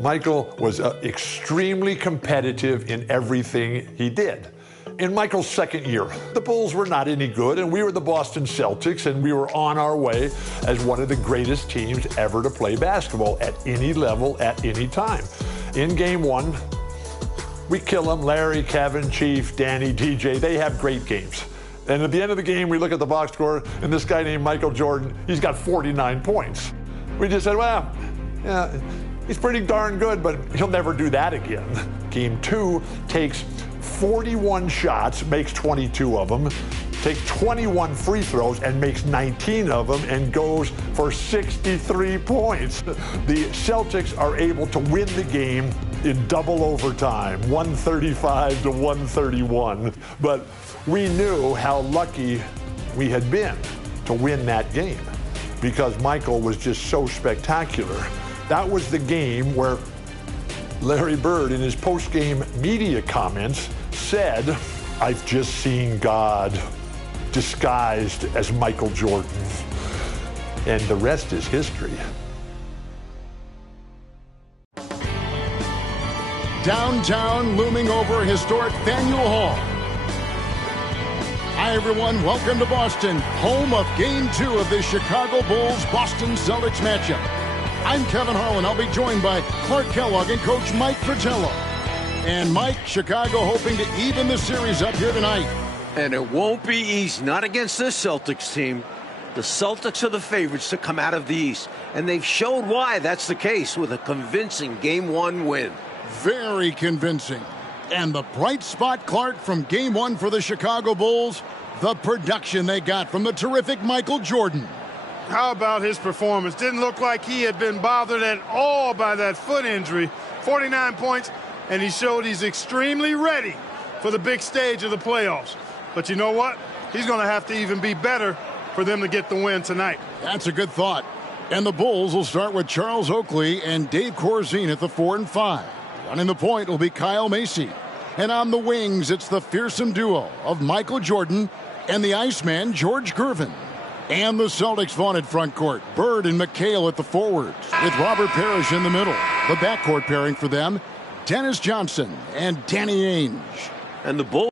Michael was extremely competitive in everything he did. In Michael's second year, the Bulls were not any good, and we were the Boston Celtics, and we were on our way as one of the greatest teams ever to play basketball at any level, at any time. In game one, we kill them. Larry, Kevin, Chief, Danny, DJ, they have great games. And at the end of the game, we look at the box score, and this guy named Michael Jordan, he's got 49 points. We just said, well, yeah, he's pretty darn good, but he'll never do that again. Game two takes 41 shots, makes 22 of them, takes 21 free throws and makes 19 of them and goes for 63 points. The Celtics are able to win the game in double overtime, 135 to 131. But we knew how lucky we had been to win that game because Michael was just so spectacular. That was the game where Larry Bird, in his post-game media comments, said, "I've just seen God disguised as Michael Jordan." And the rest is history. Downtown, looming over historic Faneuil Hall. Hi, everyone. Welcome to Boston, home of Game 2 of the Chicago Bulls-Boston Celtics matchup. I'm Kevin Harlan. I'll be joined by Clark Kellogg and Coach Mike Fratello. And Mike, Chicago hoping to even the series up here tonight. And it won't be easy, not against this Celtics team. The Celtics are the favorites to come out of the East, and they've showed why that's the case with a convincing Game 1 win. Very convincing. And the bright spot, Clark, from Game 1 for the Chicago Bulls, the production they got from the terrific Michael Jordan. How about his performance? Didn't look like he had been bothered at all by that foot injury. 49 points, and he showed he's extremely ready for the big stage of the playoffs. But you know what? He's going to have to even be better for them to get the win tonight. That's a good thought. And the Bulls will start with Charles Oakley and Dave Corzine at the 4 and 5. Running the point will be Kyle Macy. And on the wings, it's the fearsome duo of Michael Jordan and the Iceman, George Gervin. And the Celtics' vaunted front court, Bird and McHale at the forwards, with Robert Parrish in the middle. The backcourt pairing for them, Dennis Johnson and Danny Ainge. And the Bulls.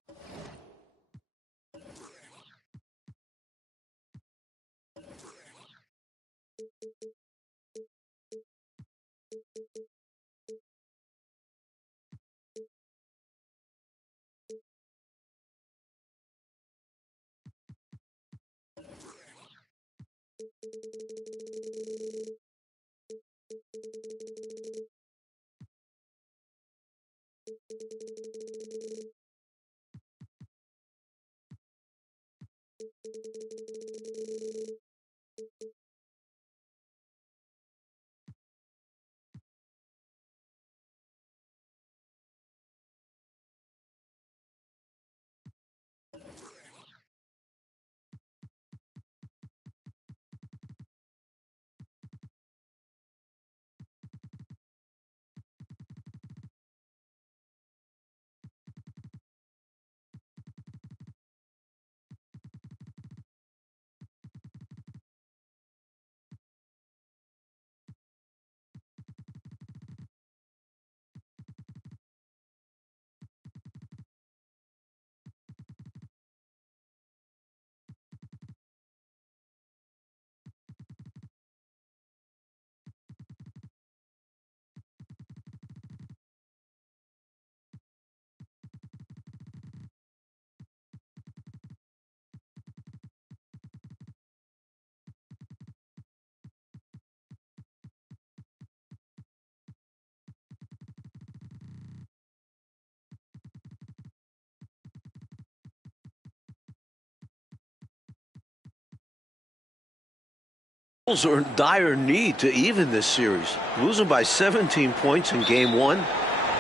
Bulls are in dire need to even this series. Losing by 17 points in Game 1,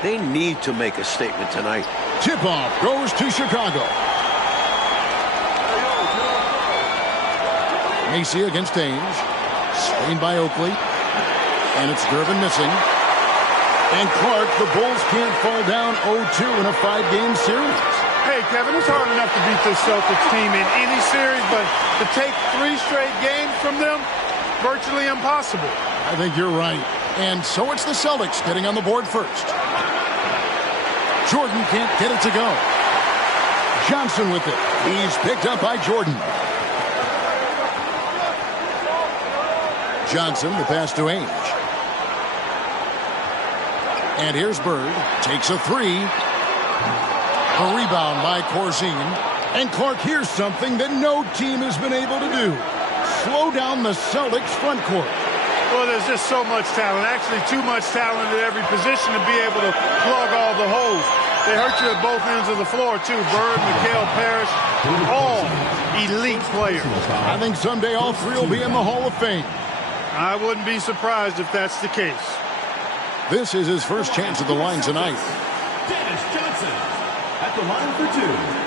they need to make a statement tonight. Tip-off goes to Chicago. Macy against Ainge. Screened by Oakley. And it's Gervin missing. And Clark, the Bulls can't fall down 0-2 in a 5-game series. Hey, Kevin, it's hard enough to beat this Celtics team in any series, but to take 3 straight games from them, virtually impossible. I think you're right. And so it's the Celtics getting on the board first. Jordan can't get it to go. Johnson with it. He's picked up by Jordan. Johnson, the pass to Ainge. And here's Bird. Takes a three. A rebound by Corzine. And Clark, here's something that no team has been able to do. Slow down the Celtics front court. Well, there's just so much talent. Actually, too much talent at every position to be able to plug all the holes. They hurt you at both ends of the floor, too. Bird, Mikal, Parrish, all elite players. I think someday all three will be in the Hall of Fame. I wouldn't be surprised if that's the case. This is his first chance at the line tonight. Dennis Johnson at the line for two.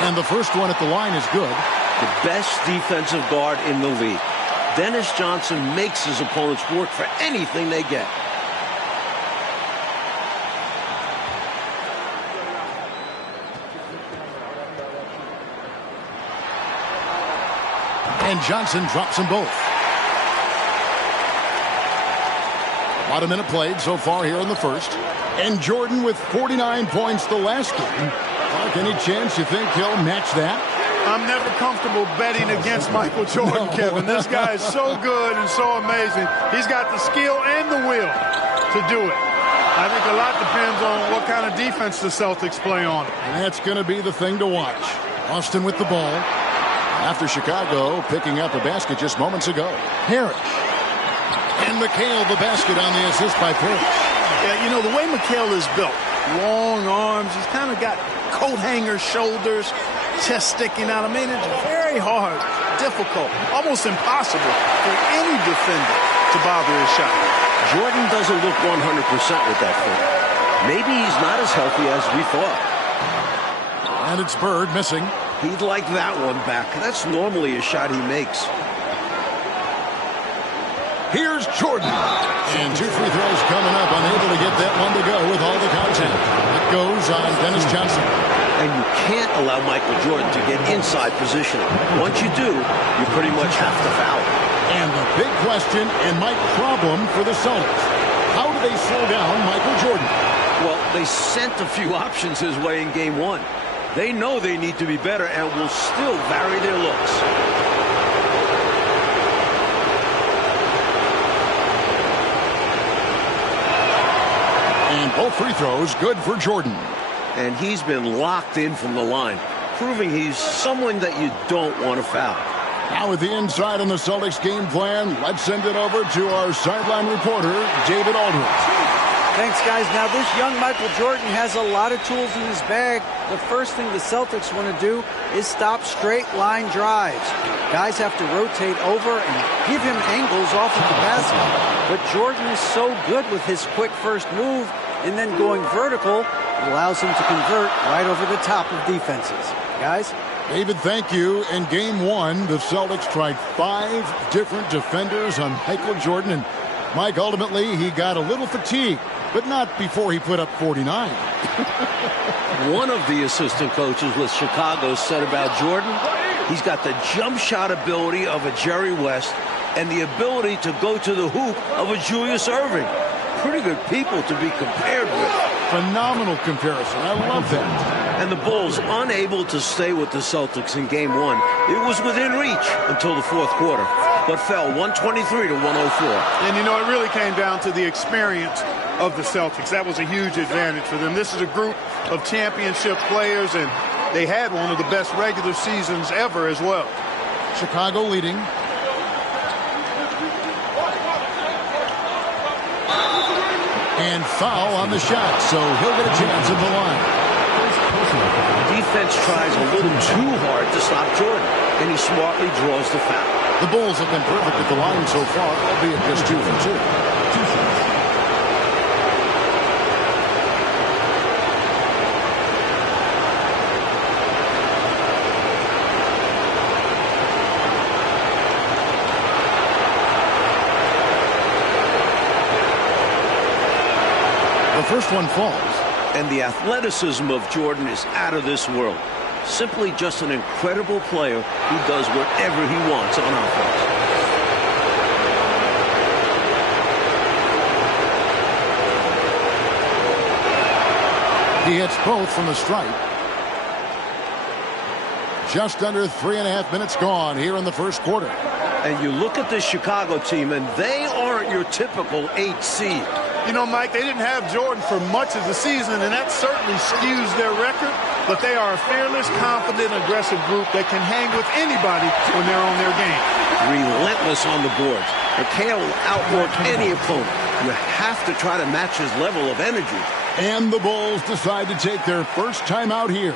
And the first one at the line is good. The best defensive guard in the league. Dennis Johnson makes his opponents work for anything they get. And Johnson drops them both. About a minute played so far here in the first. And Jordan with 49 points the last game. Mark, any chance you think he'll match that? I'm never comfortable betting against Michael Jordan, Kevin. This guy is so good and so amazing. He's got the skill and the will to do it. I think a lot depends on what kind of defense the Celtics play on him. And that's going to be the thing to watch. Austin with the ball. After Chicago picking up a basket just moments ago. Parrish. And Mikal the basket on the assist by Parrish. Yeah, you know, the way Mikal is built, long arms, he's kind of got coat hanger shoulders, chest sticking out. I mean, it's very hard, difficult, almost impossible for any defender to bother his shot. Jordan doesn't look 100% with that foot. Maybe he's not as healthy as we thought. And it's Bird missing. He'd like that one back. That's normally a shot he makes. Here's Jordan. And two free throws coming up. Unable to get that one to go with all the contact. It goes on Dennis Johnson. And you can't allow Michael Jordan to get inside positioning. Once you do, you pretty much have to foul. And the big question and my problem for the Celtics. How do they slow down Michael Jordan? Well, they sent a few options his way in game one. They know they need to be better and will still vary their looks. And both free throws good for Jordan. And he's been locked in from the line, proving he's someone that you don't want to foul. Now with the inside on the Celtics game plan, let's send it over to our sideline reporter, David Aldridge. Thanks, guys. Now, this young Michael Jordan has a lot of tools in his bag. The first thing the Celtics want to do is stop straight line drives. Guys have to rotate over and give him angles off of the basket. But Jordan is so good with his quick first move and then going vertical, it allows him to convert right over the top of defenses. Guys? David, thank you. In game one, the Celtics tried 5 different defenders on Michael Jordan. And Mike, ultimately, he got a little fatigued, but not before he put up 49. One of the assistant coaches with Chicago said about Jordan, he's got the jump shot ability of a Jerry West and the ability to go to the hoop of a Julius Erving. Pretty good people to be compared with. Phenomenal comparison. I love that. And the Bulls unable to stay with the Celtics in game one. It was within reach until the fourth quarter, but fell 123 to 104. And, you know, it really came down to the experience of the Celtics. That was a huge advantage for them. This is a group of championship players, and they had one of the best regular seasons ever as well. Chicago leading. And foul on the shot, so he'll get a chance at the line. Defense tries a little too hard to stop Jordan, and he smartly draws the foul. The Bulls have been perfect at the line so far, albeit just 2 for 2. The first one falls. And the athleticism of Jordan is out of this world. Simply just an incredible player who does whatever he wants on offense. He hits both from the stripe. Just under 3.5 minutes gone here in the first quarter. And you look at this Chicago team, and they aren't your typical 8 seed. You know, Mike, they didn't have Jordan for much of the season, and that certainly skews their record. But they are a fearless, confident, aggressive group that can hang with anybody when they're on their game. Relentless on the boards. McHale will outwork any opponent. You have to try to match his level of energy. And the Bulls decide to take their first time out here.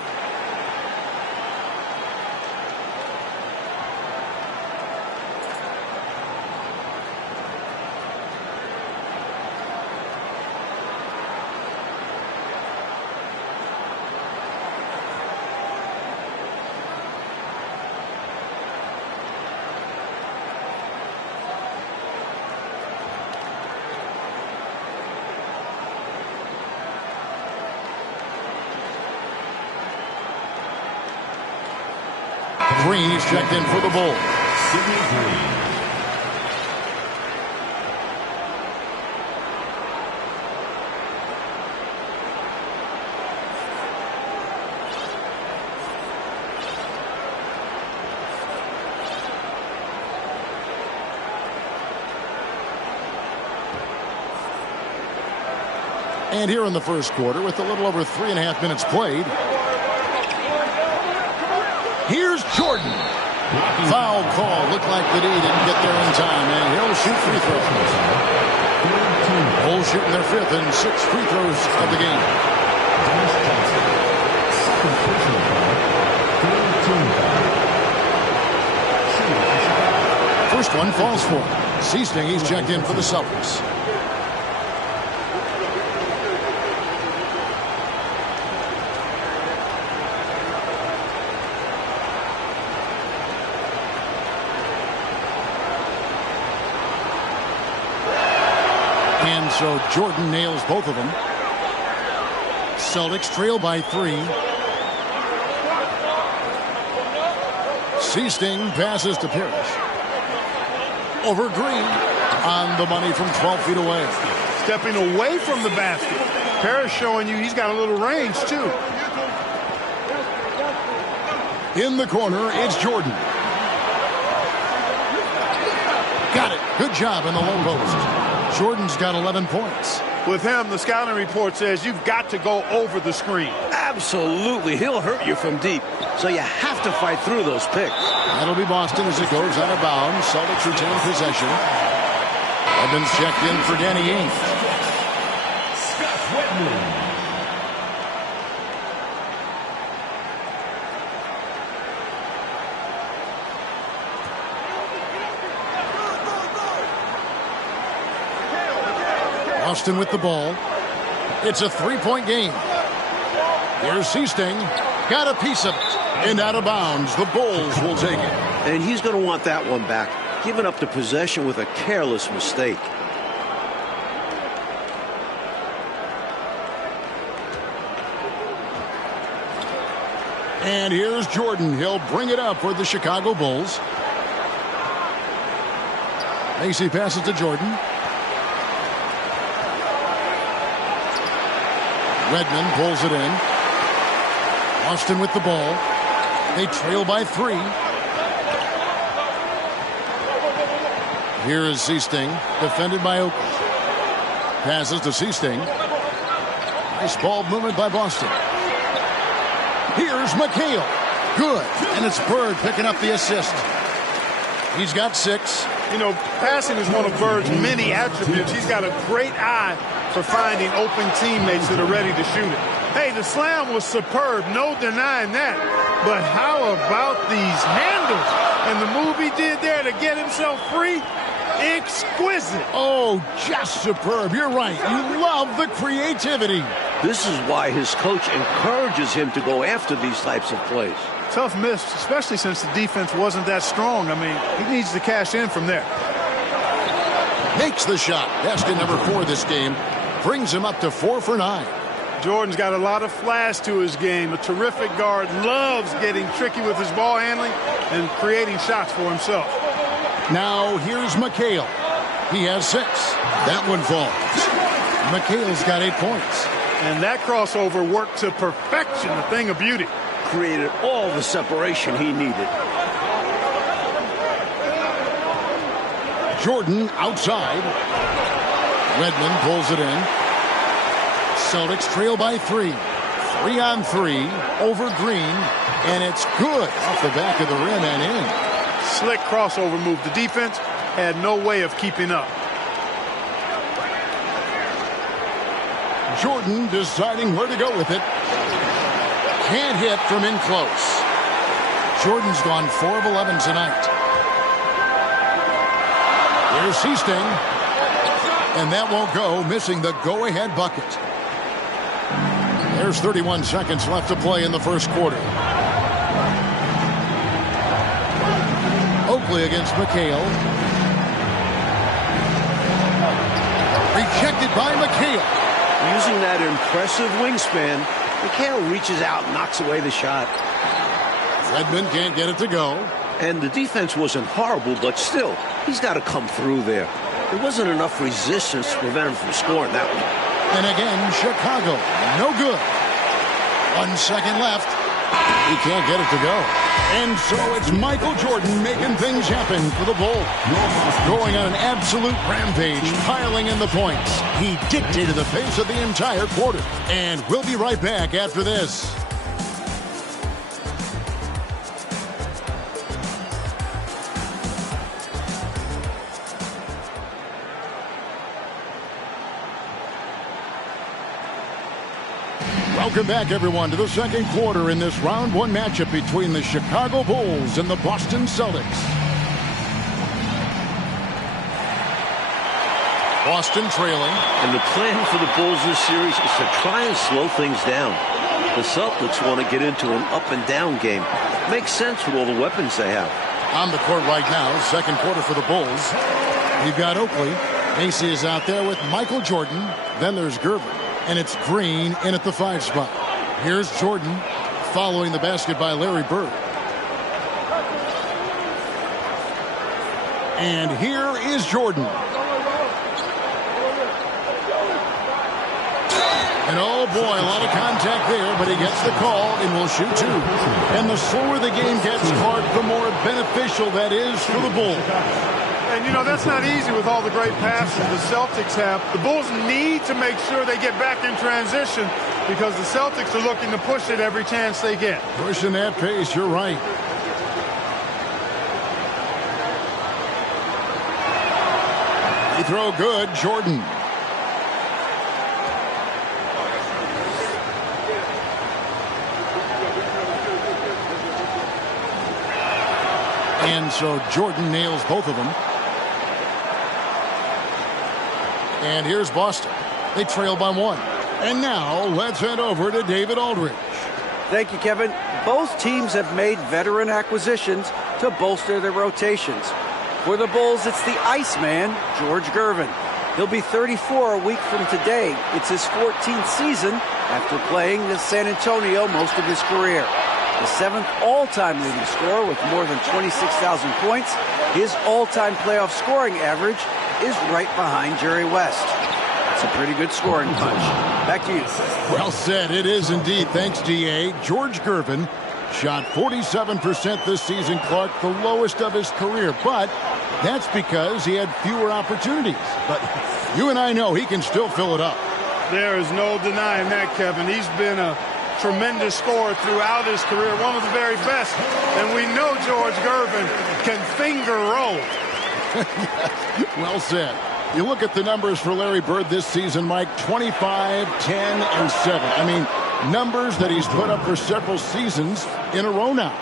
Green is checked in for the Bulls. Sidney Green. And here in the first quarter, with a little over 3.5 minutes played, here's Jordan. Foul call. Looked like that he didn't get there in time, and he'll shoot free throws. Bulls shooting their 5th and 6 free throws of the game. First one falls for him. Seasting, he's checked in for the Celtics. So Jordan nails both of them. Celtics trail by 3. Seasting passes to Parrish. Over Green. On the money from 12 feet away. Stepping away from the basket. Parrish showing you he's got a little range, too. In the corner, it's Jordan. Got it. Good job in the low post. Jordan's got 11 points. With him, the scouting report says you've got to go over the screen. Absolutely. He'll hurt you from deep. So you have to fight through those picks. That'll be Boston as it goes out of bounds. Celtics retain possession. Evans checked in for Danny Ainge. Boston with the ball. It's a 3-point game. Here's Seasting. Got a piece of it. And out of bounds. The Bulls will take it. And he's going to want that one back. Giving up the possession with a careless mistake. And here's Jordan. He'll bring it up for the Chicago Bulls. Macy passes to Jordan. Redmond pulls it in. Austin with the ball. They trail by 3. Here is Seasting, defended by Oakley. Passes to Seasting. Nice ball movement by Boston. Here's McHale. Good. And it's Bird picking up the assist. He's got 6. You know, passing is one of Bird's many attributes. He's got a great eye for finding open teammates that are ready to shoot it. Hey, the slam was superb. No denying that. But how about these handles? And the move he did there to get himself free? Exquisite. Oh, just superb. You're right. You love the creativity. This is why his coach encourages him to go after these types of plays. Tough miss, especially since the defense wasn't that strong. I mean, he needs to cash in from there. Makes the shot. That's to number 4 this game. brings him up to 4 for 9. Jordan's got a lot of flash to his game. A terrific guard, loves getting tricky with his ball handling and creating shots for himself. Now here's McHale. He has 6. That one falls. McHale's got 8 points. And that crossover worked to perfection, a thing of beauty. Created all the separation he needed. Jordan outside. Redmond pulls it in. Celtics trail by 3. 3-on-3 over Green. And it's good off the back of the rim and in. Slick crossover move. The defense had no way of keeping up. Jordan deciding where to go with it. Can't hit from in close. Jordan's gone 4 of 11 tonight. Here's Seasting. And that won't go, missing the go-ahead bucket. There's 31 seconds left to play in the first quarter. Oakley against McHale. Rejected by McHale. Using that impressive wingspan, McHale reaches out and knocks away the shot. Redmond can't get it to go. And the defense wasn't horrible, but still, he's got to come through there. There wasn't enough resistance to prevent him from scoring that one. And again, Chicago, no good. 1 second left. He can't get it to go. And so it's Michael Jordan making things happen for the Bulls. Going on an absolute rampage, piling in the points. He dictated the pace of the entire quarter. And we'll be right back after this. Welcome back, everyone, to the second quarter in this round 1 matchup between the Chicago Bulls and the Boston Celtics. Boston trailing. And the plan for the Bulls this series is to try and slow things down. The Celtics want to get into an up-and-down game. Makes sense with all the weapons they have. On the court right now, second quarter for the Bulls. We've got Oakley. Macy is out there with Michael Jordan. Then there's Gerber. And it's Green in at the 5 spot. Here's Jordan following the basket by Larry Bird. And here is Jordan. And oh boy, a lot of contact there, but he gets the call and will shoot 2. And the slower the game gets, Clark, the more beneficial that is for the Bulls. And, you know, that's not easy with all the great passes the Celtics have. The Bulls need to make sure they get back in transition because the Celtics are looking to push it every chance they get. Pushing that pace, you're right. Free throw good, Jordan. And so Jordan nails both of them. And here's Boston. They trail by 1. And now let's head over to David Aldridge. Thank you, Kevin. Both teams have made veteran acquisitions to bolster their rotations. For the Bulls, it's the Iceman, George Gervin. He'll be 34 a week from today. It's his 14th season after playing in San Antonio most of his career. The 7th all-time leading scorer with more than 26,000 points. His all-time playoff scoring average is right behind Jerry West. It's a pretty good scoring punch. Back to you. Well said. It is indeed. Thanks, D.A. George Gervin shot 47% this season, Clark, the lowest of his career. But that's because he had fewer opportunities. But you and I know he can still fill it up. There is no denying that, Kevin. He's been a tremendous scorer throughout his career, one of the very best. And we know George Gervin can finger roll. Well said. You look at the numbers for Larry Bird this season, Mike, 25, 10, and 7. I mean, numbers that he's put up for several seasons in a row now.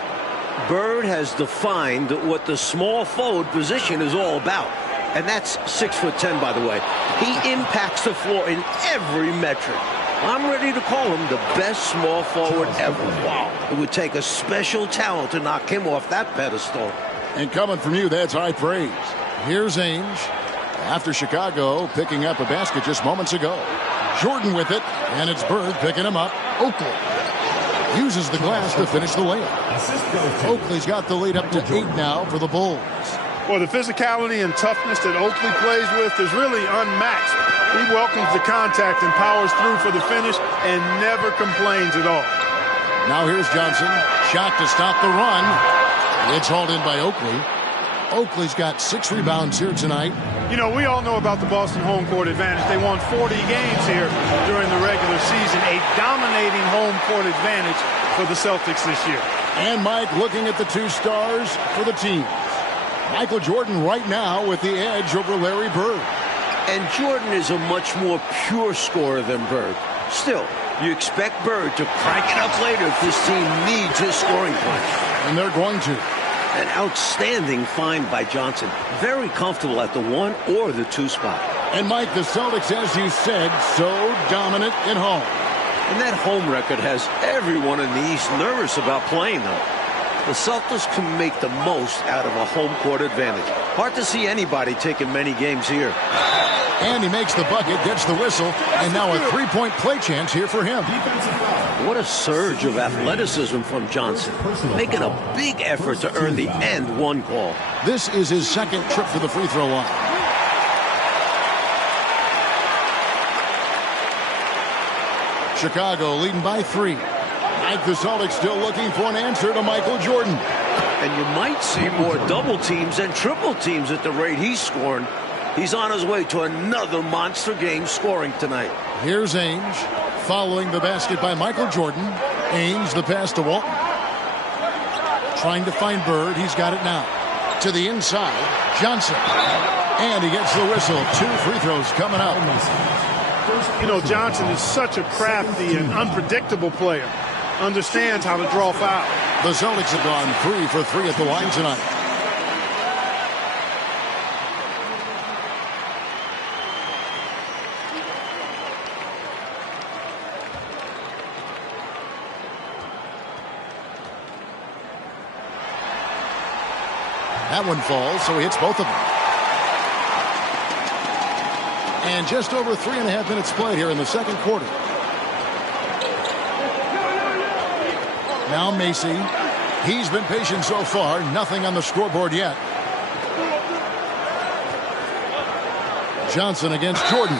Bird has defined what the small forward position is all about. And that's 6'10", by the way. He impacts the floor in every metric. I'm ready to call him the best small forward ever. Wow. It would take a special talent to knock him off that pedestal. And coming from you, that's high praise. Here's Ainge after Chicago picking up a basket just moments ago. Jordan with it, and it's Bird picking him up. Oakley uses the glass to finish the layup. Oakley's got the lead up to 8 now for the Bulls. Well, the physicality and toughness that Oakley plays with is really unmatched. He welcomes the contact and powers through for the finish and never complains at all. Now here's Johnson. Shot to stop the run. It's hauled in by Oakley. Oakley's got 6 rebounds here tonight. You know, we all know about the Boston home court advantage. They won 40 games here during the regular season. A dominating home court advantage for the Celtics this year. And Mike looking at the 2 stars for the team. Michael Jordan right now with the edge over Larry Bird. And Jordan is a much more pure scorer than Bird. Still, you expect Bird to crank it up later if this team needs his scoring punch. And they're going to. An outstanding find by Johnson. Very comfortable at the 1 or the 2 spot. And Mike, the Celtics, as you said, so dominant at home. And that home record has everyone in the East nervous about playing them. The Celtics can make the most out of a home court advantage. Hard to see anybody taking many games here. And he makes the bucket, gets the whistle, and now a 3-point play chance here for him. What a surge of athleticism from Johnson, making a big effort to earn the and 1 call. This is his 2nd trip to the free throw line. Chicago leading by 3. Mike, the Celtics still looking for an answer to Michael Jordan. And you might see more double teams and triple teams at the rate he's scoring. He's on his way to another monster game scoring tonight. Here's Ainge following the basket by Michael Jordan. Ainge the pass to Walton. Trying to find Bird. He's got it now. To the inside. Johnson. And he gets the whistle. 2 free throws coming up. You know, Johnson is such a crafty and unpredictable player. Understands how to draw foul. The Celtics have gone 3 for 3 at the line tonight. That one falls, so he hits both of them. And just over 3.5 minutes played here in the 2nd quarter. Now Macy. He's been patient so far. Nothing on the scoreboard yet. Johnson against Jordan.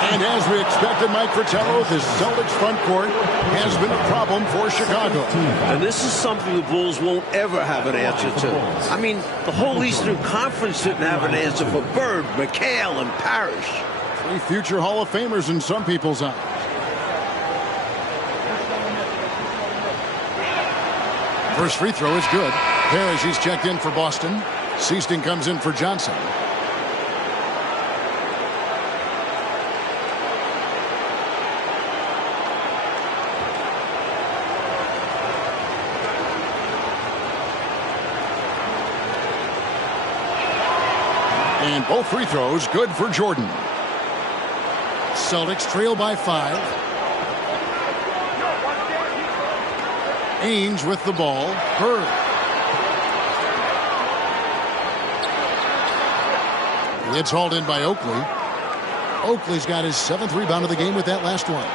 And as we expected, Mike Fratello, the Celtics front court has been a problem for Chicago. And this is something the Bulls won't ever have an answer to. I mean, the whole Eastern Conference didn't have an answer for Bird, McHale, and Parrish. 3 future Hall of Famers in some people's eyes. First free throw is good. Parrish, he's checked in for Boston. Seasting comes in for Johnson. And both free throws good for Jordan. Celtics trail by 5. Ainge with the ball. Bird. It's hauled in by Oakley. Oakley's got his 7th rebound of the game with that last one.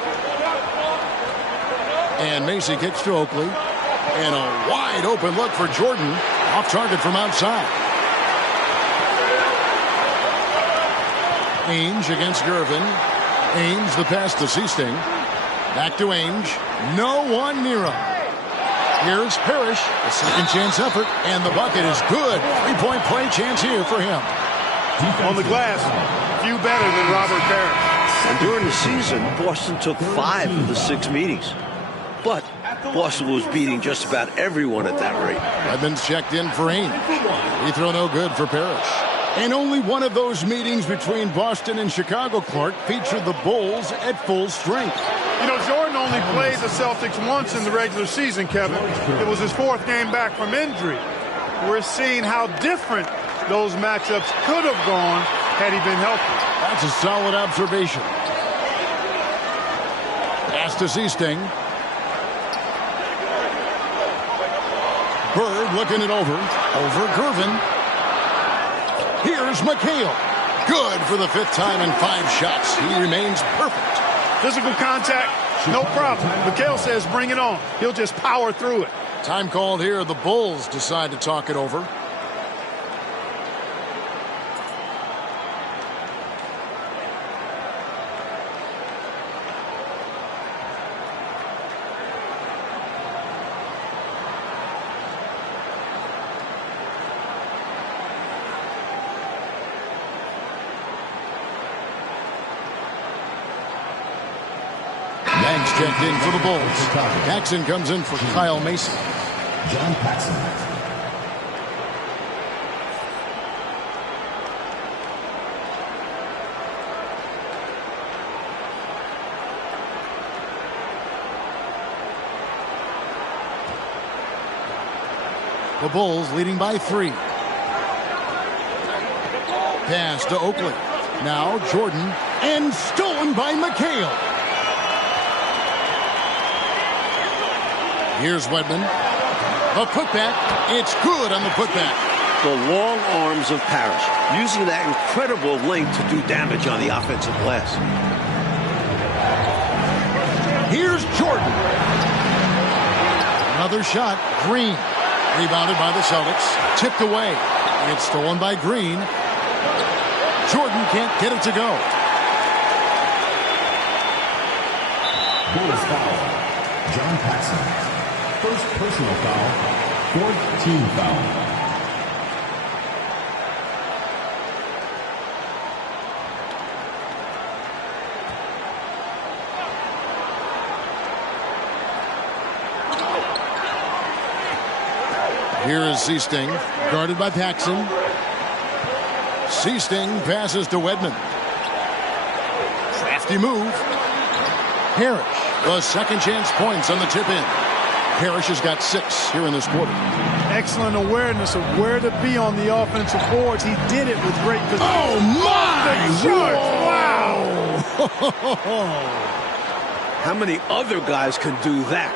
And Macy kicks to Oakley. And a wide open look for Jordan. Off target from outside. Ainge against Gervin. Ainge the pass to Seasting. Back to Ainge. No one near him. Here's Parrish, a 2nd chance effort, and the bucket is good. 3-point play chance here for him. On the glass, few better than Robert Parrish. And during the season, Boston took 5 of the 6 meetings. But Boston was beating just about everyone at that rate. Edmonds checked in for Ainge. Free throw no good for Parrish. And only one of those meetings between Boston and Chicago, Clark, featured the Bulls at full strength. You know, Jordan only played the Celtics once in the regular season, Kevin. It was his 4th game back from injury. We're seeing how different those matchups could have gone had he been healthy. That's a solid observation. Pass to Seasting. Bird looking it over. Over Gervin. Here's McHale. Good for the 5th time in 5 shots. He remains perfect. Physical contact, no problem. McHale says bring it on. He'll just power through it. Time called here. The Bulls decide to talk it over. Banks checked in for the Bulls. Paxson comes in for Kyle Macy. John Paxson. The Bulls leading by 3. Pass to Oakley. Now Jordan, and stolen by McHale. Here's Wedman. A putback. It's good on the putback. The long arms of Parrish, using that incredible length to do damage on the offensive glass. Here's Jordan. Another shot. Green. Rebounded by the Celtics. Tipped away. It's stolen by Green. Jordan can't get it to go. Bonus foul. John Paxson. First personal foul. 4th team foul. Here is Seasting, guarded by Paxson. Seasting passes to Wedman. Crafty move. Parrish, the second chance points on the tip in. Parrish has got 6 here in this quarter. Excellent awareness of where to be on the offensive boards. He did it with great position. Oh, my! Wow! How many other guys can do that?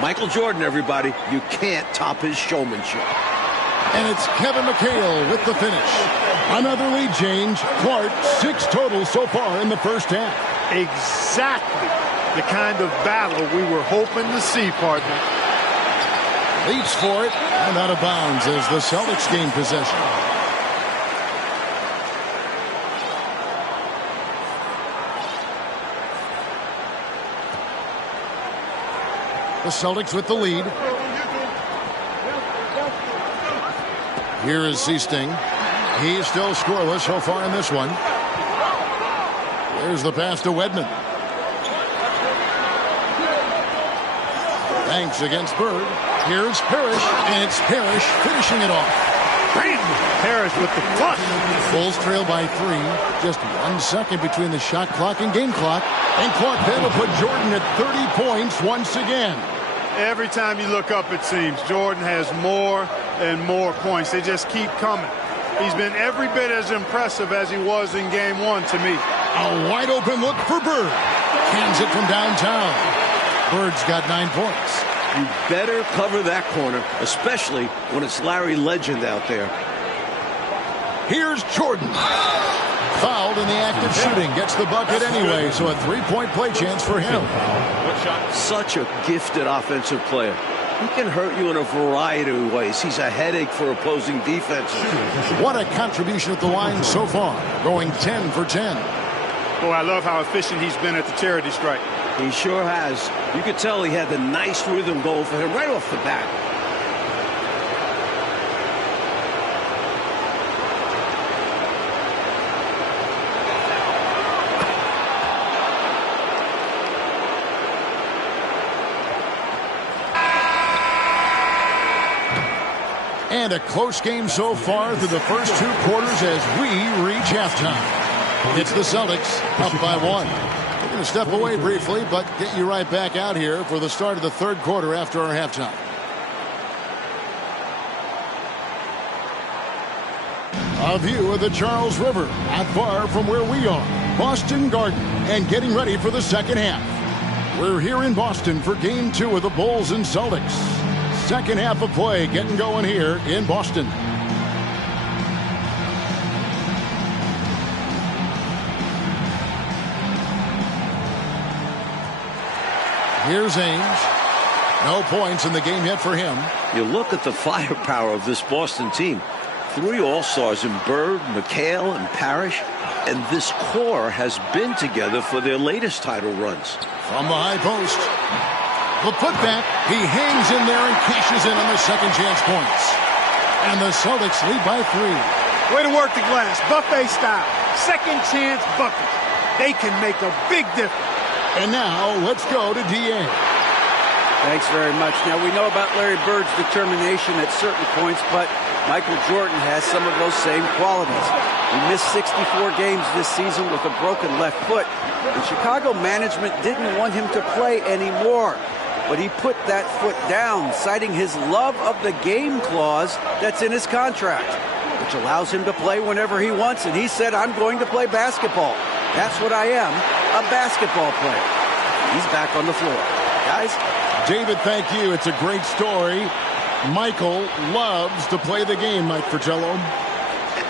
Michael Jordan, everybody. You can't top his showmanship. And it's Kevin McHale with the finish. Another lead change. Clark, 6 total so far in the first half. Exactly the kind of battle we were hoping to see, partner. Leaps for it and out of bounds as the Celtics gain possession. The Celtics with the lead. Here is Seasting. He's still scoreless so far in this one. There's the pass to Wedman. Banks against Bird. Here's Parrish, and it's Parrish finishing it off. Bam! Parrish with the flush. Bulls trail by 3. Just 1 second between the shot clock and game clock. And Clark then will put Jordan at 30 points once again. Every time you look up, it seems, Jordan has more and more points. They just keep coming. He's been every bit as impressive as he was in game 1 to me. A wide open look for Bird. Cans it from downtown. Bird's got 9 points. You better cover that corner, especially when it's Larry Legend out there. Here's Jordan. Fouled in the act of shooting. Gets the bucket anyway, so a 3-point play chance for him. Such a gifted offensive player. He can hurt you in a variety of ways. He's a headache for opposing defenses. What a contribution at the line so far. Going 10 for 10. Boy, I love how efficient he's been at the charity stripe. He sure has. You could tell he had the nice rhythm going for him right off the bat. And a close game so far through the first 2 quarters as we reach halftime. It's the Celtics up by 1. We're going to step away briefly, but get you right back out here for the start of the 3rd quarter after our halftime. A view of the Charles River, not far from where we are, Boston Garden, and getting ready for the second half. We're here in Boston for Game 2 of the Bulls and Celtics. Second half of play getting going here in Boston. Here's Ainge. No points in the game yet for him. You look at the firepower of this Boston team. 3 All-Stars in Bird, McHale, and Parrish. And this core has been together for their latest title runs. From the high post. The putback. He hangs in there and cashes in on the second chance points. And the Celtics lead by 3. Way to work the glass. Buffet style. Second chance bucket. They can make a big difference. And now let's go to DA. Thanks very much. Now, we know about Larry Bird's determination at certain points, but Michael Jordan has some of those same qualities. He missed 64 games this season with a broken left foot. The Chicago management didn't want him to play anymore, but he put that foot down, citing his love of the game clause that's in his contract, which allows him to play whenever he wants, and he said, I'm going to play basketball. That's what I am, a basketball player. He's back on the floor. Guys? David, thank you. It's a great story. Michael loves to play the game, Mike Fratello.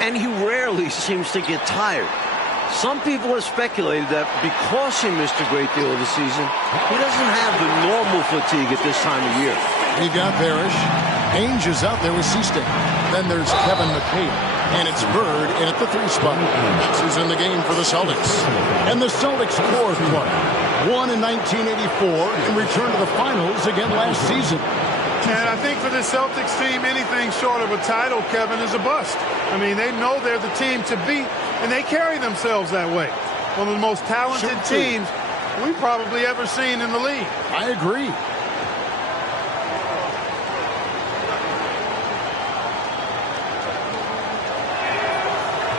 And he rarely seems to get tired. Some people have speculated that because he missed a great deal of the season, he doesn't have the normal fatigue at this time of year. He got Parrish. Ainge is out there with Ciste. Then there's Kevin McHale. And it's Bird in at the 3 spot. This is in the game for the Celtics. And the Celtics core club won in 1984 and returned to the finals again last season. And I think for this Celtics team, anything short of a title, Kevin, is a bust. I mean, they know they're the team to beat, and they carry themselves that way. One of the most talented teams we've probably ever seen in the league. I agree.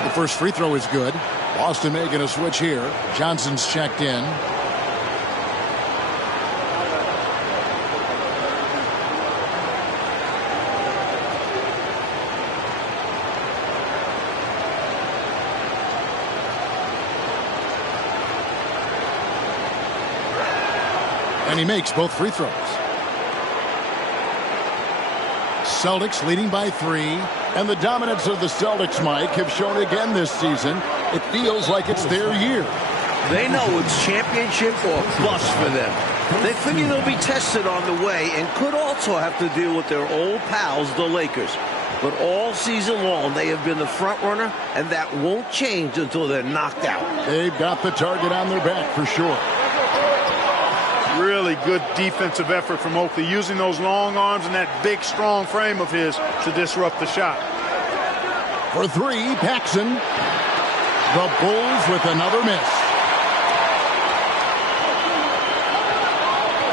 The first free throw is good. Boston making a switch here. Johnson's checked in. And he makes both free throws. Celtics leading by 3. And the dominance of the Celtics, Mike, have shown again this season. It feels like it's their year. They know it's championship or bust for them. They figure they'll be tested on the way and could also have to deal with their old pals, the Lakers. But all season long, they have been the front runner, and that won't change until they're knocked out. They've got the target on their back for sure. Really good defensive effort from Oakley, using those long arms and that big, strong frame of his to disrupt the shot. For 3, Paxson. The Bulls with another miss.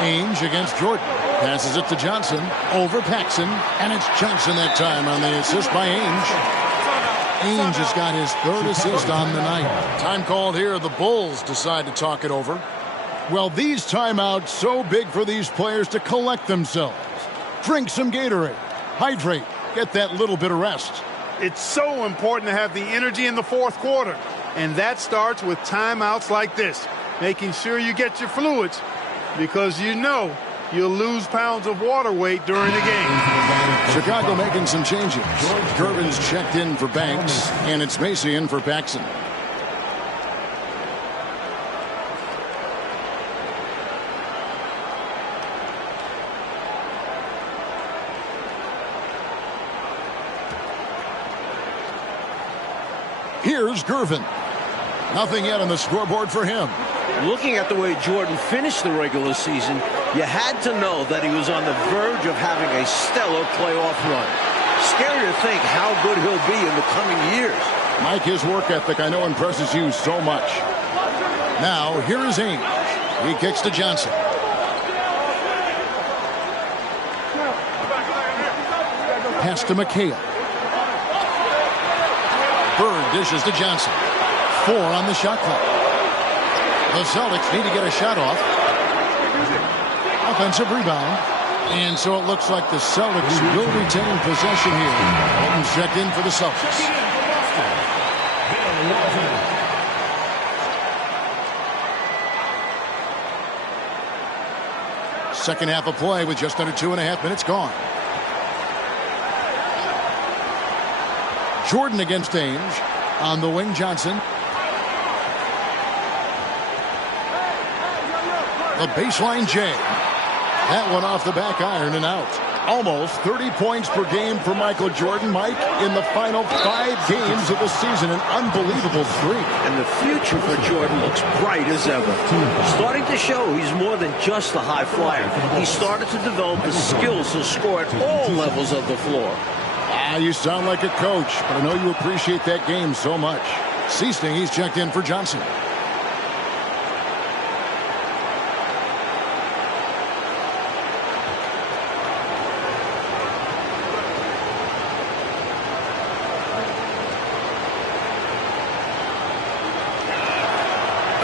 Ainge against Jordan. Passes it to Johnson. Over Paxson. And it's Johnson that time on the assist by Ainge. Ainge has got his 3rd assist on the night. Time called here. The Bulls decide to talk it over. Well, these timeouts so big for these players to collect themselves. Drink some Gatorade. Hydrate. Get that little bit of rest. It's so important to have the energy in the 4th quarter. And that starts with timeouts like this. Making sure you get your fluids, because you know you'll lose pounds of water weight during the game. Chicago making some changes. Gervin's checked in for Banks, and it's Macy in for Paxson. Here's Gervin. Nothing yet on the scoreboard for him. Looking at the way Jordan finished the regular season, you had to know that he was on the verge of having a stellar playoff run. Scary to think how good he'll be in the coming years. Mike, his work ethic, I know, impresses you so much. Now, here is Ainge. He kicks to Johnson. Pass to McHale. Bird dishes to Johnson. 4 on the shot clock. The Celtics need to get a shot off. Offensive rebound. And so it looks like the Celtics will retain possession here. Bolton's checked in for the Celtics. Second half of play with just under 2.5 minutes gone. Jordan against Ainge. On the wing, Johnson. The baseline J. That one off the back iron and out. Almost 30 points per game for Michael Jordan, Mike, in the final 5 games of the season. An unbelievable streak. And the future for Jordan looks bright as ever. Starting to show he's more than just a high flyer. He started to develop the skills to score at all levels of the floor. You sound like a coach, but I know you appreciate that game so much. Seasting, he's checked in for Johnson.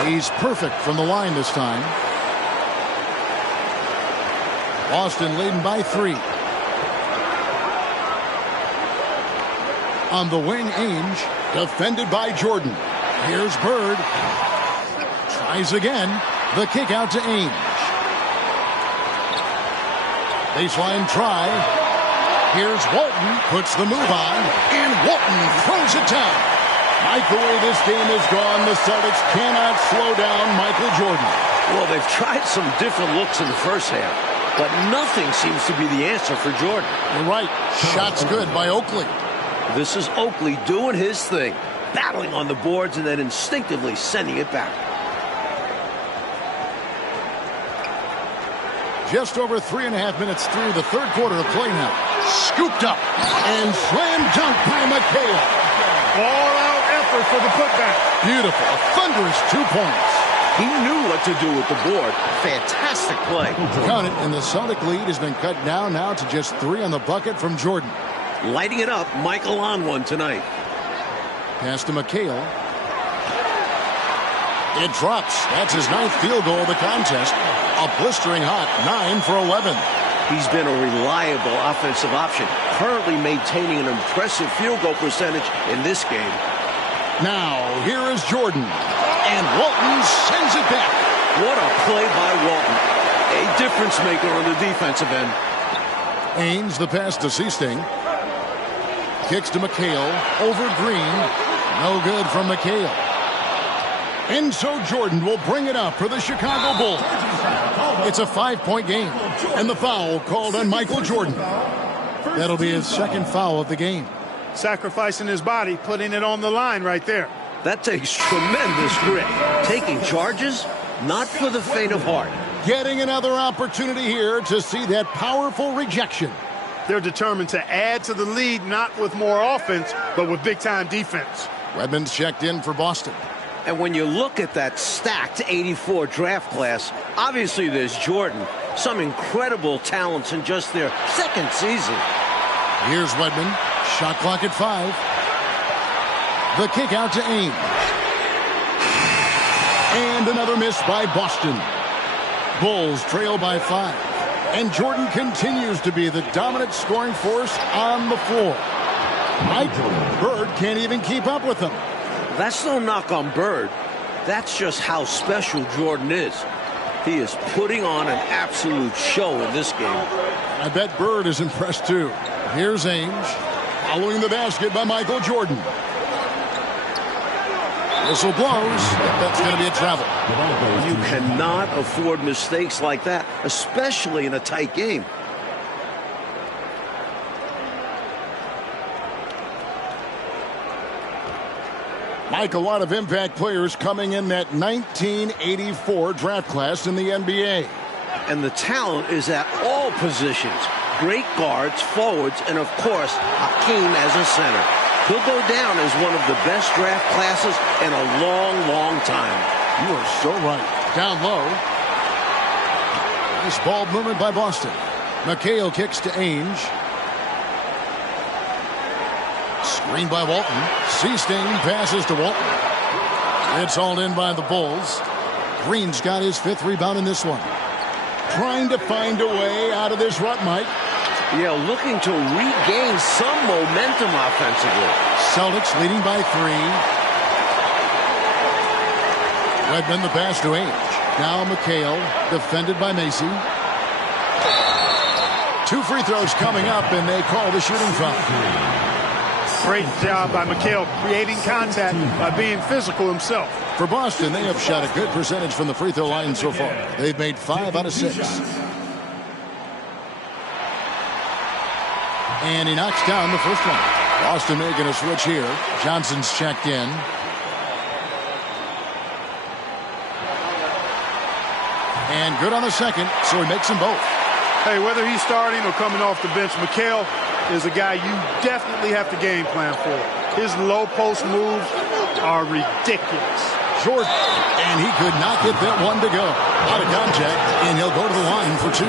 He's perfect from the line this time. Boston leading by 3. On the wing, Ainge, defended by Jordan. Here's Bird. Tries again. The kick out to Ainge. Baseline try. Here's Walton. Puts the move on. And Walton throws it down. Mike, the way this game has gone, the Celtics cannot slow down Michael Jordan. Well, they've tried some different looks in the first half, but nothing seems to be the answer for Jordan. You're right. Shots good by Oakley. This is Oakley doing his thing, battling on the boards and then instinctively sending it back. Just over 3.5 minutes through the third quarter of play now. Scooped up and slam dunk by McHale. All-out effort for the putback. Beautiful. A thunderous 2 points. He knew what to do with the board. Fantastic play. Count it, and the Celtic lead has been cut down now to just 3 on the bucket from Jordan. Lighting it up, Michael on one tonight. Pass to McHale. It drops. That's his 9th field goal of the contest. A blistering hot 9 for 11. He's been a reliable offensive option, currently maintaining an impressive field goal percentage in this game. Now, here is Jordan. And Walton sends it back. What a play by Walton. A difference maker on the defensive end. Ainge, the pass to Seasting. Kicks to McHale. Over Green. No good from McHale. And so Jordan will bring it up for the Chicago Bulls. It's a 5-point game. And the foul called on Michael Jordan. That'll be his 2nd foul of the game. Sacrificing his body, putting it on the line right there. That takes tremendous grit. Taking charges, not for the faint of heart. Getting another opportunity here to see that powerful rejection. They're determined to add to the lead, not with more offense, but with big-time defense. Redmond's checked in for Boston. And when you look at that stacked 84 draft class, obviously there's Jordan. Some incredible talents in just their 2nd season. Here's Redmond. Shot clock at 5. The kick out to Ainge. And another miss by Boston. Bulls trail by 5. And Jordan continues to be the dominant scoring force on the floor. Mike, Bird can't even keep up with him. That's no knock on Bird. That's just how special Jordan is. He is putting on an absolute show in this game. I bet Bird is impressed too. Here's Ainge. Following the basket by Michael Jordan. Whistle blows. That's going to be a travel. You cannot afford mistakes like that, especially in a tight game. Mike, a lot of impact players coming in that 1984 draft class in the NBA. And the talent is at all positions. Great guards, forwards, and of course, Hakeem as a center. He'll go down as one of the best draft classes in a long, long time. You are so right. Down low. Nice ball movement by Boston. McHale kicks to Ainge. Screen by Walton. Seasting passes to Walton. It's hauled in by the Bulls. Green's got his 5th rebound in this one. Trying to find a way out of this rut, Mike. Yeah, looking to regain some momentum offensively. Celtics leading by 3. Redmond the pass to Ainge. Now McHale, defended by Macy. 2 free throws coming up, and they call the shooting foul. Great job by Mikal creating contact by being physical himself. For Boston, they have shot a good percentage from the free throw line so far. They've made 5 out of 6. And he knocks down the first one. Boston making a switch here. Johnson's checked in. And good on the second, so he makes them both. Hey, whether he's starting or coming off the bench, Mikal is a guy you definitely have to game plan for. His low post moves are ridiculous. Jordan, and he could not get that one to go. Out of contact, and he'll go to the line for 2.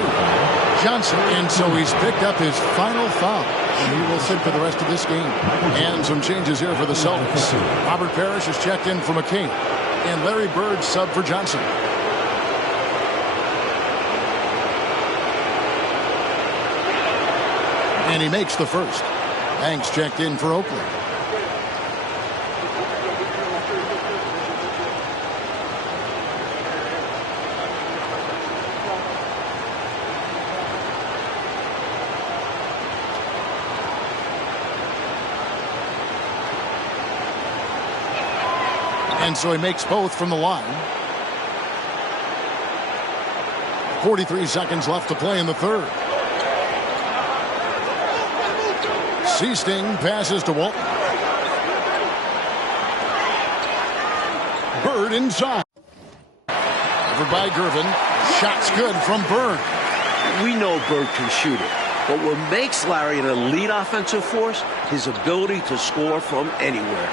Johnson, and so he's picked up his final foul, and he will sit for the rest of this game. And some changes here for the Celtics. Robert Parrish is checked in for McCain, and Larry Bird sub for Johnson. And he makes the first. Banks checked in for Oakley. And so he makes both from the line. 43 seconds left to play in the third. Seasting passes to Walton. Bird inside. Over by Gervin. Shot's good from Bird. We know Bird can shoot it, but what makes Larry an elite offensive force, his ability to score from anywhere.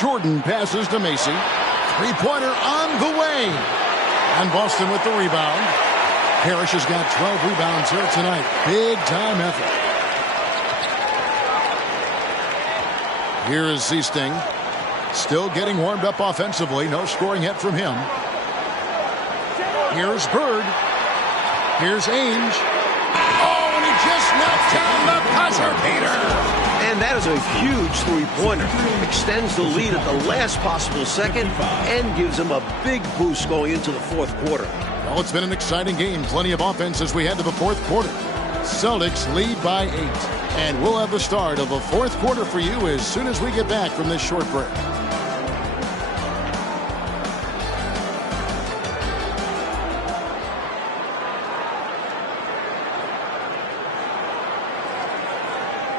Jordan passes to Macy. Three-pointer on the way. And Boston with the rebound. Parrish has got 12 rebounds here tonight. Big-time effort. Here is Seasting. Still getting warmed up offensively. No scoring yet from him. Here's Bird. Here's Ainge. Oh, and he just knocked down the buzzer beater. And that is a huge three-pointer. Extends the lead at the last possible second and gives him a big boost going into the fourth quarter. Well, it's been an exciting game. Plenty of offense as we head to the fourth quarter. Celtics lead by 8. And we'll have the start of the fourth quarter for you as soon as we get back from this short break.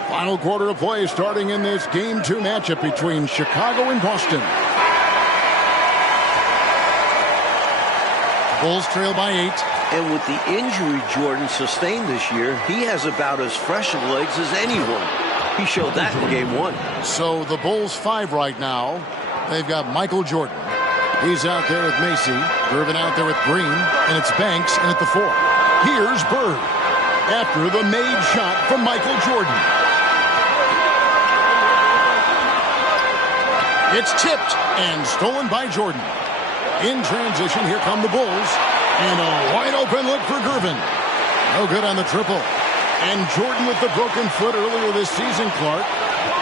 Final quarter of play starting in this Game 2 matchup between Chicago and Boston. Bulls trail by 8. And with the injury Jordan sustained this year, he has about as fresh of legs as anyone. He showed that in Game 1. So the Bulls 5 right now. They've got Michael Jordan. He's out there with Macy. Gervin out there with Green. And it's Banks in at the 4. Here's Bird. After the made shot from Michael Jordan. It's tipped and stolen by Jordan. In transition, here come the Bulls. And a wide open look for Gervin. No good on the triple. And Jordan with the broken foot earlier this season, Clark.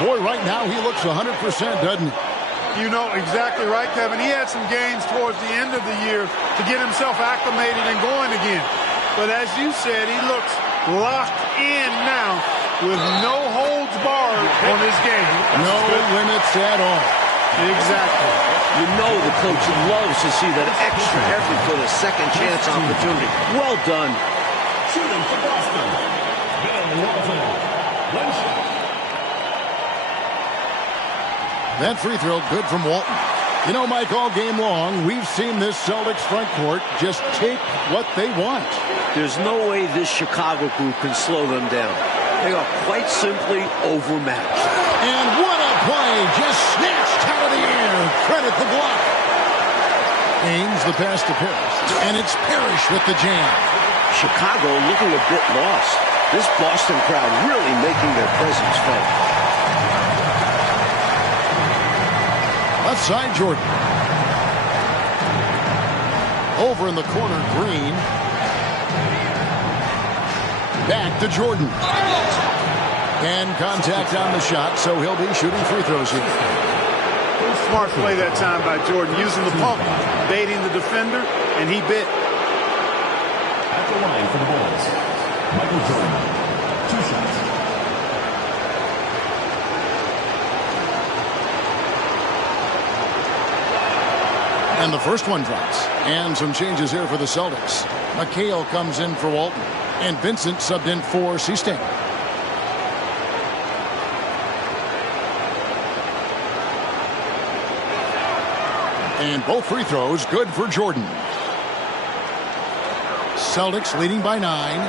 Boy, right now he looks 100%, doesn't he? You know exactly right, Kevin. He had some games towards the end of the year to get himself acclimated and going again. But as you said, he looks locked in now with no holds barred on his game. No limits at all. Exactly. You know the coach loves to see that extra effort for the second chance opportunity. Well done. Shooting for Boston, Bill Walton. One shot. That free throw good from Walton. You know, Mike, all game long, we've seen this Celtics front court just take what they want. There's no way this Chicago group can slow them down. They are quite simply overmatched. And what a play! Just snatched out of the air. Credit the block. Ainge the pass to Parrish. And it's Parrish with the jam. Chicago looking a bit lost. This Boston crowd really making their presence felt. Left side, Jordan. Over in the corner, Green. Back to Jordan. And contact on the shot, so he'll be shooting free throws here. Smart play that time by Jordan, using the pump, baiting the defender, and he bit. At the line for the Bulls, Michael Jordan. 2 shots. And the first one drops. And some changes here for the Celtics. McHale comes in for Walton. And Vincent subbed in for Seasting. And both free throws good for Jordan. Celtics leading by 9.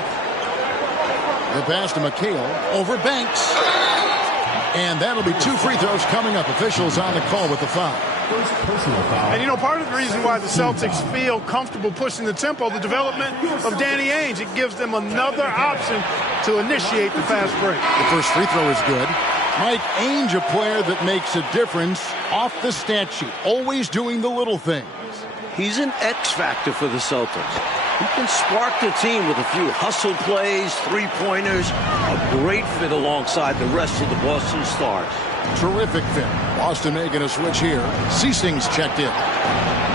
The pass to McHale over Banks. And that'll be 2 free throws coming up. Officials on the call with the foul. And, you know, part of the reason why the Celtics feel comfortable pushing the tempo, the development of Danny Ainge, it gives them another option to initiate the fast break. The first free throw is good. Mike Ainge, a player that makes a difference off the stat sheet, always doing the little things. He's an X factor for the Celtics. He can spark the team with a few hustle plays, three-pointers, a great fit alongside the rest of the Boston Stars. Terrific fit. Boston making a switch here. Seasting's checked in.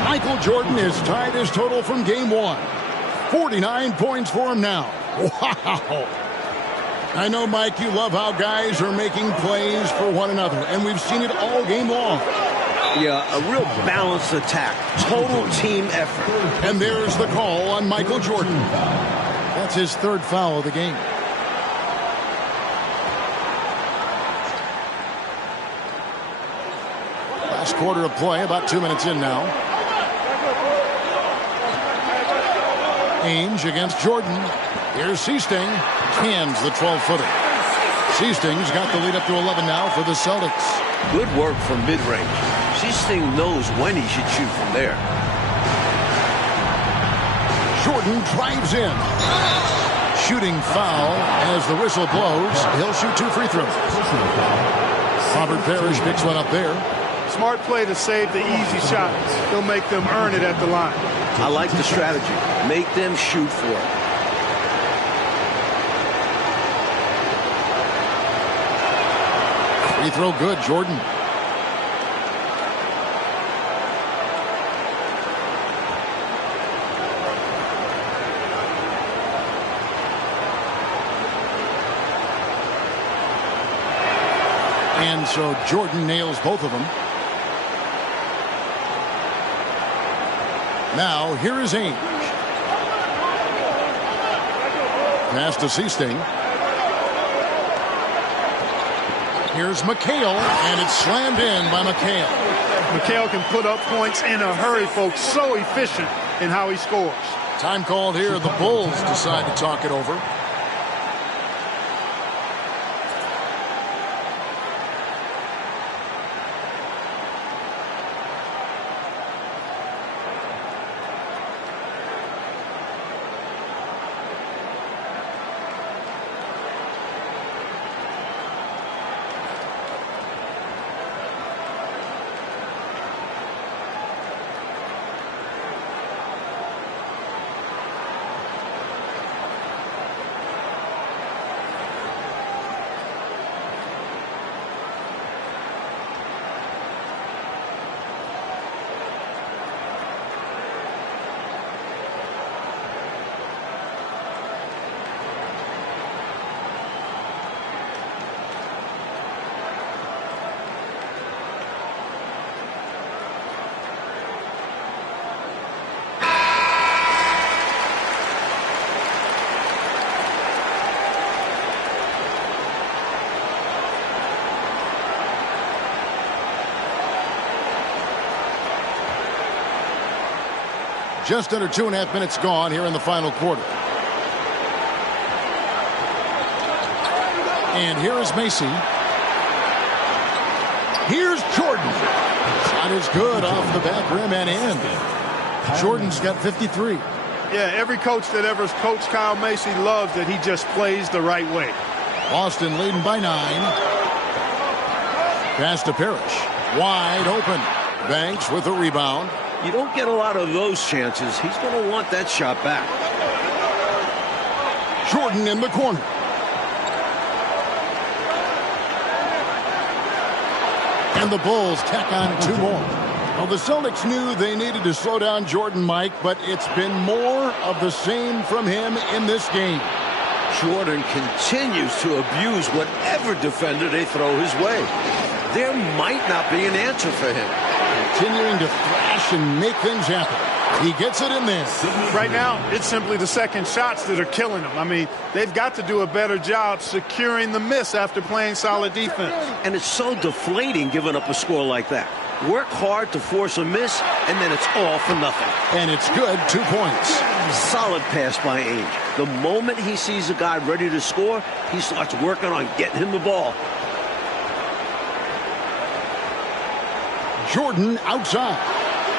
Michael Jordan has tied his total from game 1. 49 points for him now. Wow. I know, Mike, you love how guys are making plays for one another, and we've seen it all game long. Yeah, a real balanced attack. Total team effort. And there's the call on Michael Jordan. That's his 3rd foul of the game. Last quarter of play, about 2 minutes in now. Ainge against Jordan. Here's Seasting. Cans the 12-footer. Seasting's got the lead up to 11 now for the Celtics. Good work from mid-range. Seasting knows when he should shoot from there. Jordan drives in. Shooting foul as the whistle blows. He'll shoot 2 free throws. Robert Parrish picks one up there. Smart play to save the easy shot. He'll make them earn it at the line. I like the strategy. Make them shoot for it. Free throw good, Jordan. And so Jordan nails both of them. Now here is Ainge. Pass to Seasting. Here's McHale, and it's slammed in by McHale. McHale can put up points in a hurry, folks. So efficient in how he scores. Time called here. The Bulls decide to talk it over. Just under 2.5 minutes gone here in the final quarter. And here is Macy. Here's Jordan. Shot is good off the back rim and in. Jordan's got 53. Yeah, every coach that ever coached Kyle Macy loves that he just plays the right way. Boston leading by 9. Pass to Parrish. Wide open. Banks with a rebound. You don't get a lot of those chances. He's going to want that shot back. Jordan in the corner. And the Bulls tack on 2 more. Well, the Celtics knew they needed to slow down Jordan, Mike, but it's been more of the same from him in this game. Jordan continues to abuse whatever defender they throw his way. There might not be an answer for him. Continuing to thrash dash and make things happen. He gets it in there. Right now, it's simply the second shots that are killing them. I mean, they've got to do a better job securing the miss after playing solid defense. And it's so deflating giving up a score like that. Work hard to force a miss, and then it's all for nothing. And it's good, 2 points. Solid pass by Ainge. The moment he sees a guy ready to score, he starts working on getting him the ball. Jordan outside.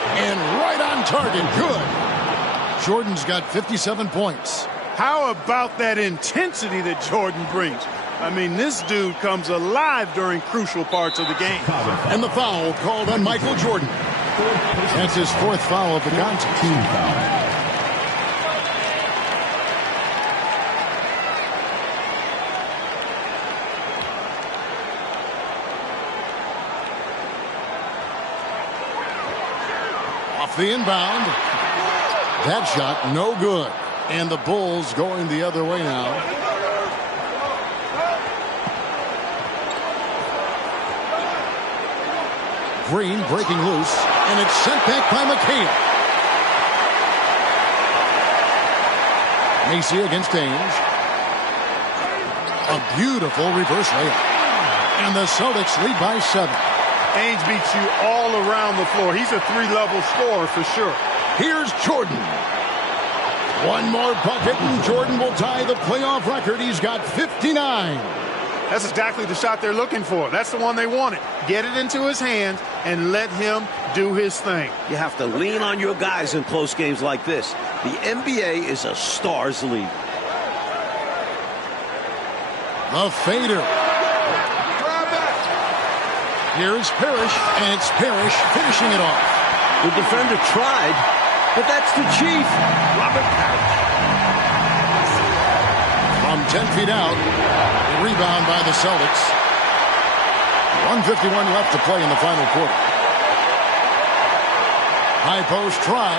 And right on target. Good. Jordan's got 57 points. How about that intensity that Jordan brings? I mean, this dude comes alive during crucial parts of the game. And the foul called on Michael Jordan. That's his 4th foul of the contest. Team foul. Off the inbound. That shot no good. And the Bulls going the other way now. Green breaking loose, and it's sent back by McHale. Macy against Ainge. A beautiful reverse layup. And the Celtics lead by 7. Ainge beats you all around the floor. He's a 3-level scorer for sure. Here's Jordan. One more bucket, and Jordan will tie the playoff record. He's got 59. That's exactly the shot they're looking for. That's the one they wanted. Get it into his hands and let him do his thing. You have to lean on your guys in close games like this. The NBA is a stars league. The fader. Here's Parrish, and it's Parrish finishing it off. The defender tried, but that's the chief, Robert Parrish. From 10 feet out, a rebound by the Celtics. 1:51 left to play in the final quarter. High post try.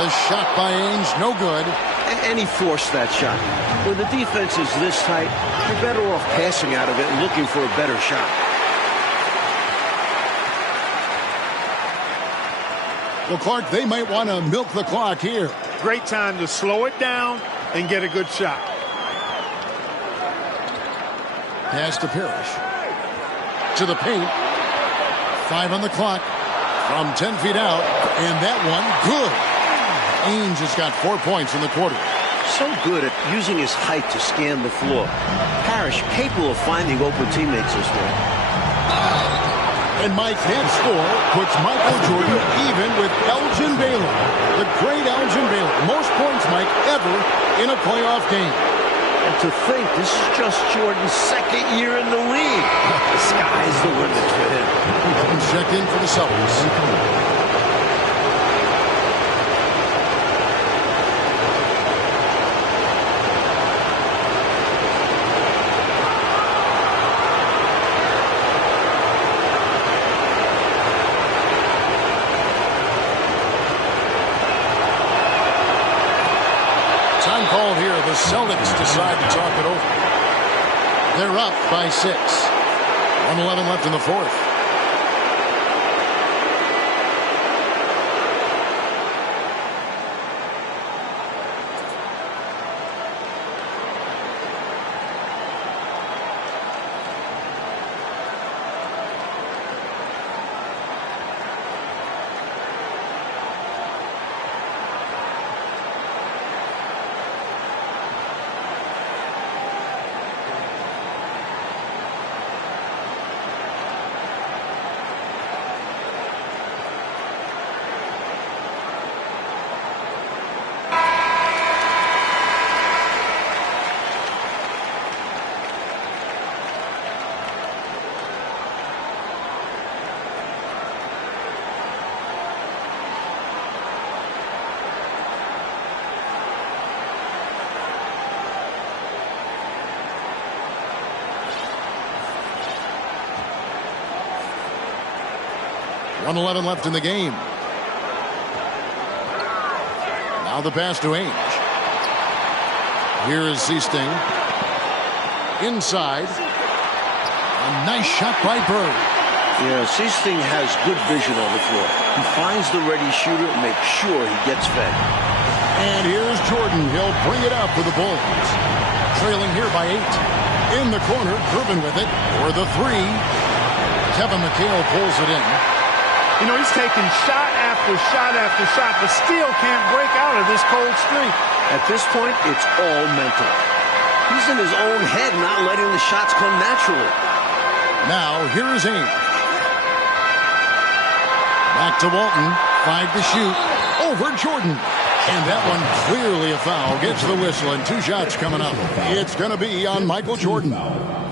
The shot by Ainge, no good. And he forced that shot. When the defense is this tight, you're better off passing out of it and looking for a better shot. Well, Clark, they might want to milk the clock here. Great time to slow it down and get a good shot. Pass to Parrish. To the paint. 5 on the clock. From 10 feet out. And that one, good. Ainge has got 4 points in the quarter. So good at using his height to scan the floor. Parrish capable of finding open teammates this way. And Mike, that score puts Michael Jordan even with Elgin Baylor. The great Elgin Baylor. Most points, Mike, ever in a playoff game. And to think this is just Jordan's 2nd year in the league. The sky's the limit for him. Evans checked in for the Celtics. Called here. The Celtics decide to talk it over. They're up by 6. 1:11 left in the 4th. .11 left in the game. Now the pass to Ainge. Here is Seasting. Inside. A nice shot by Bird. Yeah, Seesting has good vision on the floor. He finds the ready shooter and makes sure he gets fed. And here's Jordan. He'll bring it up for the Bulls. Trailing here by 8. In the corner, Durbin with it for the 3. Kevin McHale pulls it in. You know, he's taking shot after shot after shot, but still can't break out of this cold streak. At this point, it's all mental. He's in his own head, not letting the shots come naturally. Now, here is Ainge. Back to Walton. 5 to shoot. Over Jordan. And that one clearly a foul. Gets the whistle, and 2 shots coming up. It's going to be on Michael Jordan.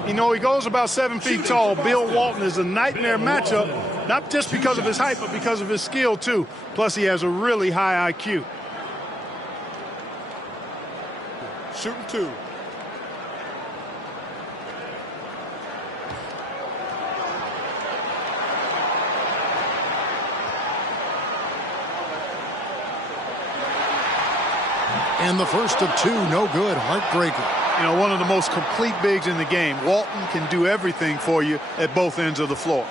You know, he goes about 7 feet tall. Bill Walton is a nightmare matchup, not just because of his height, but because of his skill, too. Plus, he has a really high IQ. Shooting 2. And the first of 2, no good. Heartbreaker. You know, one of the most complete bigs in the game. Walton can do everything for you at both ends of the floor.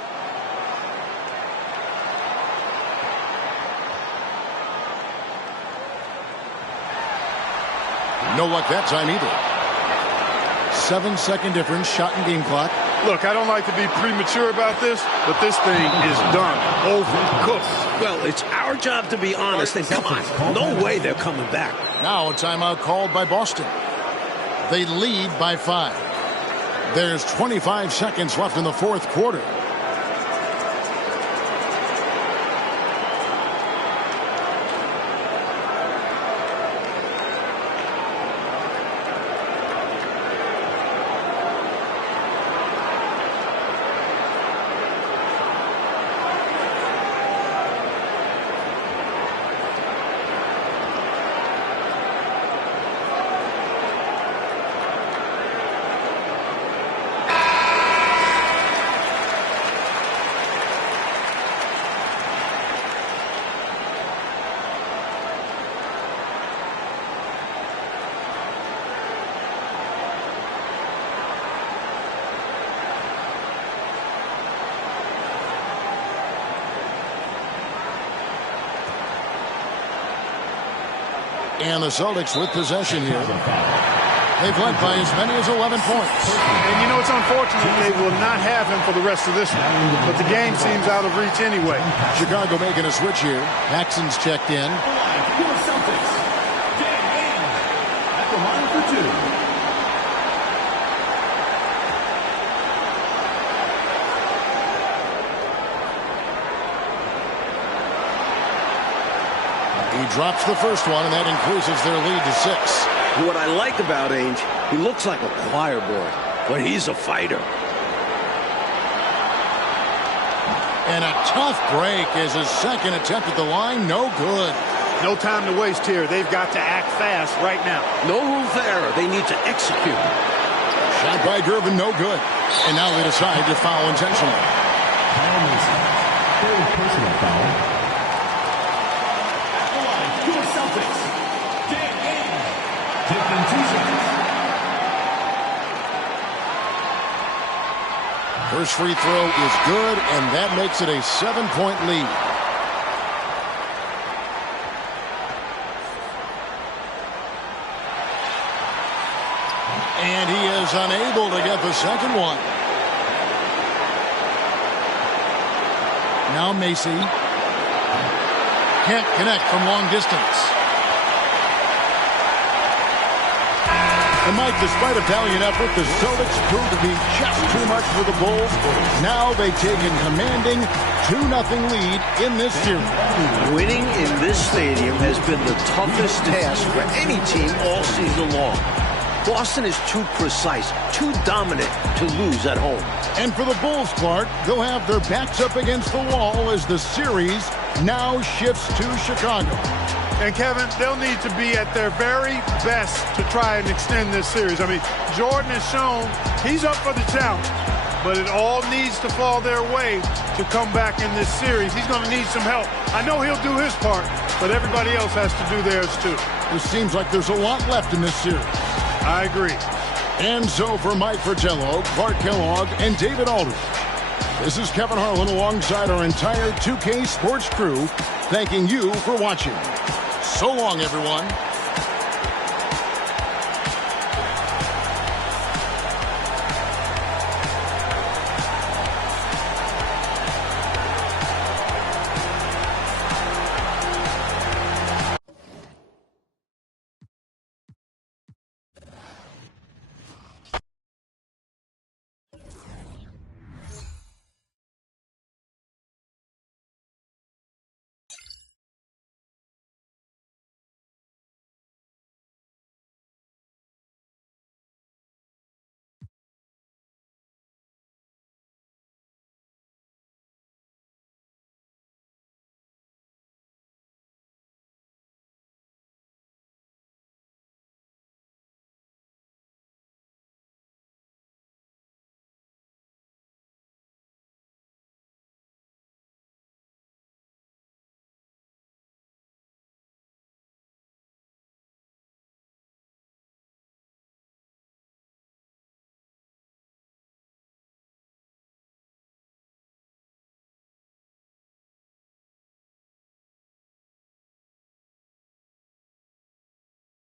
No luck that time either. 7-second difference, shot and game clock. Look, I don't like to be premature about this, but this thing is done. Overcooked. Well, it's our job to be honest, and come on, no way they're coming back. Now a timeout called by Boston. They lead by 5. There's 25 seconds left in the 4th quarter. And the Celtics with possession here. They've led by as many as 11 points. And you know, it's unfortunate they will not have him for the rest of this one. But the game seems out of reach anyway. Chicago making a switch here. Paxson's checked in. Celtics. At the line for 2. He drops the first one, and that increases their lead to 6. What I like about Ainge, he looks like a choir boy, but he's a fighter. And a tough break is his second attempt at the line. No good. No time to waste here. They've got to act fast right now. No room for error. They need to execute. Shot by Durbin, no good. And now they decide to foul intentionally. Third personal foul. Celtics. Taking 2 shots. First free throw is good, and that makes it a 7-point lead. And he is unable to get the second one. Now Macy. Can't connect from long distance. And Mike, despite a valiant effort, the Celtics proved to be just too much for the Bulls. Now they take a commanding 2-0 lead in this series. Winning in this stadium has been the toughest task for any team all season long. Boston is too precise, too dominant to lose at home. And for the Bulls, Clark, they'll have their backs up against the wall as the series now shifts to Chicago. And Kevin, they'll need to be at their very best to try and extend this series. I mean, Jordan has shown he's up for the challenge, but it all needs to fall their way to come back in this series. He's going to need some help. I know he'll do his part, but everybody else has to do theirs too. It seems like there's a lot left in this series. I agree. And so for Mike Fratello, Clark Kellogg, and David Aldridge, This is Kevin Harlan alongside our entire 2K Sports crew, thanking you for watching. So long, everyone.